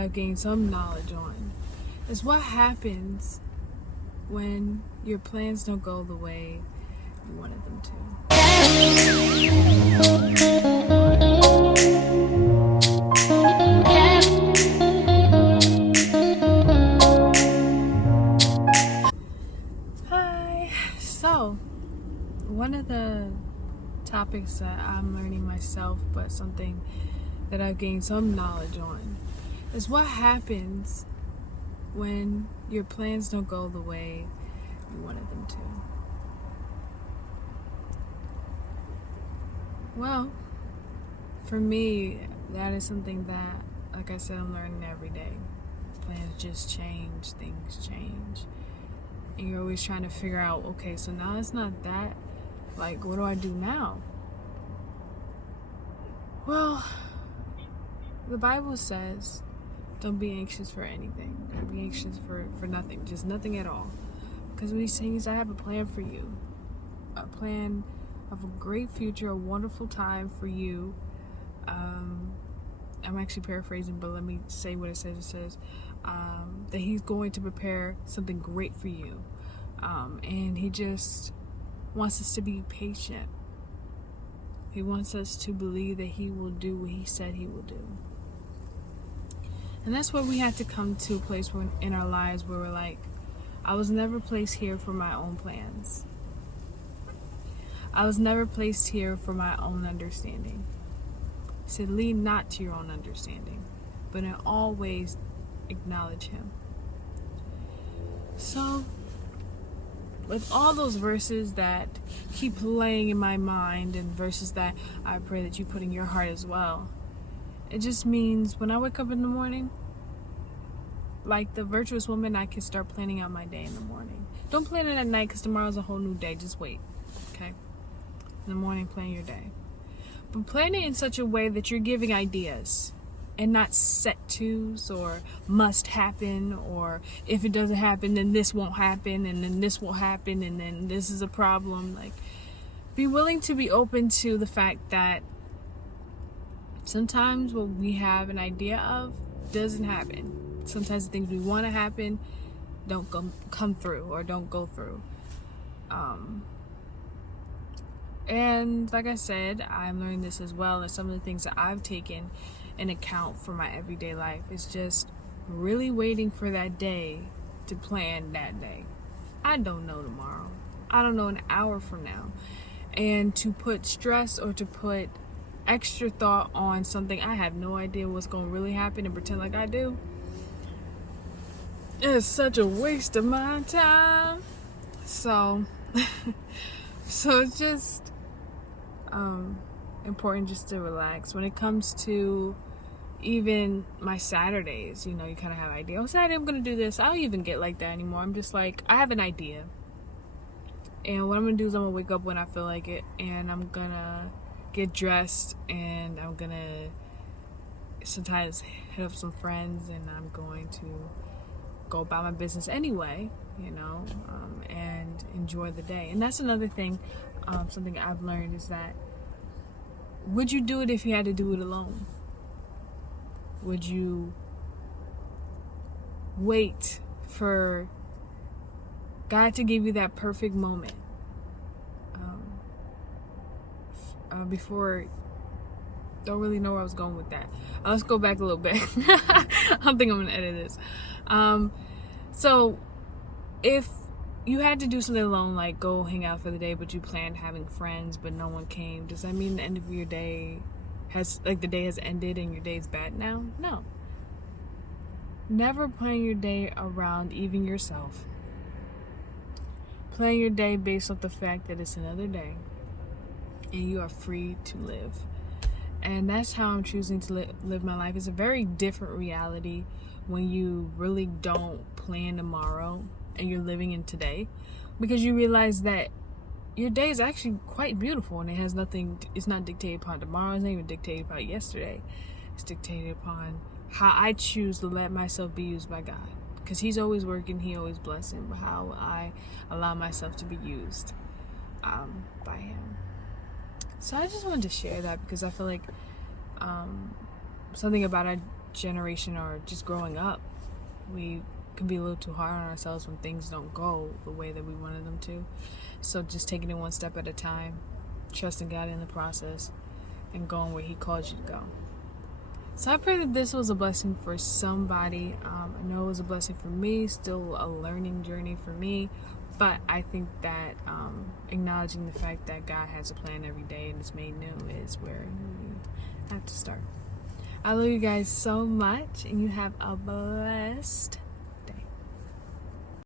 I've gained some knowledge on is what happens when your plans don't go the way you wanted them to. Hi. So, one of the topics that I'm learning myself, but something that I've gained some knowledge on, is what happens when your plans don't go the way you wanted them to. Well, for me, that is something that, like I said, I'm learning every day. Plans just change, things change. And you're always trying to figure out, okay, so now it's not that. Like, what do I do now? Well, the Bible says, don't be anxious for anything. Don't be anxious for nothing. Just nothing at all. Because what he's saying is, I have a plan for you. A plan of a great future, a wonderful time for you. I'm actually paraphrasing, but let me say what it says. It says that he's going to prepare something great for you. And he just wants us to be patient. He wants us to believe that he will do what he said he will do. And that's where we have to come to a place in our lives where we're like, I was never placed here for my own plans. I was never placed here for my own understanding. He said, lean not to your own understanding, but in all ways acknowledge him. So, with all those verses that keep playing in my mind, and verses that I pray that you put in your heart as well, it just means when I wake up in the morning, like the virtuous woman, I can start planning out my day in the morning. Don't plan it at night, because tomorrow's a whole new day. Just wait, okay? In the morning, plan your day. But plan it in such a way that you're giving ideas and not set tos or must happen, or if it doesn't happen, then this won't happen, and then this will happen, and then this is a problem. Like, be willing to be open to the fact that sometimes what we have an idea of doesn't happen. Sometimes the things we want to happen don't come through or don't go through. And like I said, I'm learning this as well, and some of the things that I've taken in account for my everyday life is just really waiting for that day to plan that day. I don't know tomorrow. I don't know an hour from now. And to put stress or to put extra thought on something I have no idea what's going to really happen and pretend like I do, it's such a waste of my time. So it's just important just to relax. When it comes to even my Saturdays, you kind of have an idea. Oh, Saturday I'm going to do this. I don't even get like that anymore. I'm just like, I have an idea. And what I'm going to do is I'm going to wake up when I feel like it. And I'm going to get dressed. And I'm going to sometimes hit up some friends. And I'm going to go about my business anyway, and enjoy the day. And that's another thing, something I've learned is that, would you do it if you had to do it alone? Would you wait for God to give you that perfect moment before? Don't really know where I was going with that. Let's go back a little bit. I don't think I'm gonna edit this. So if you had to do something alone, like go hang out for the day, but you planned having friends, but no one came, does that mean the end of your day the day has ended and your day is bad now? No. Never plan your day around even yourself. Plan your day based off the fact that it's another day and you are free to live. And that's how I'm choosing to live my life. It's a very different reality when you really don't plan tomorrow and you're living in today, because you realize that your day is actually quite beautiful, and it's not dictated upon tomorrow. It's not even dictated upon yesterday. It's dictated upon how I choose to let myself be used by God, because he's always working, he always blessing, but how I allow myself to be used by him. So I just wanted to share that, because I feel like something about generation or just growing up, we can be a little too hard on ourselves when things don't go the way that we wanted them to. So just taking it one step at a time, trusting God in the process, and going where He calls you to go. So I pray that this was a blessing for somebody. I know it was a blessing for me, still a learning journey for me. But I think that acknowledging the fact that God has a plan every day and it's made new is where you have to start. I love you guys so much, and you have a blessed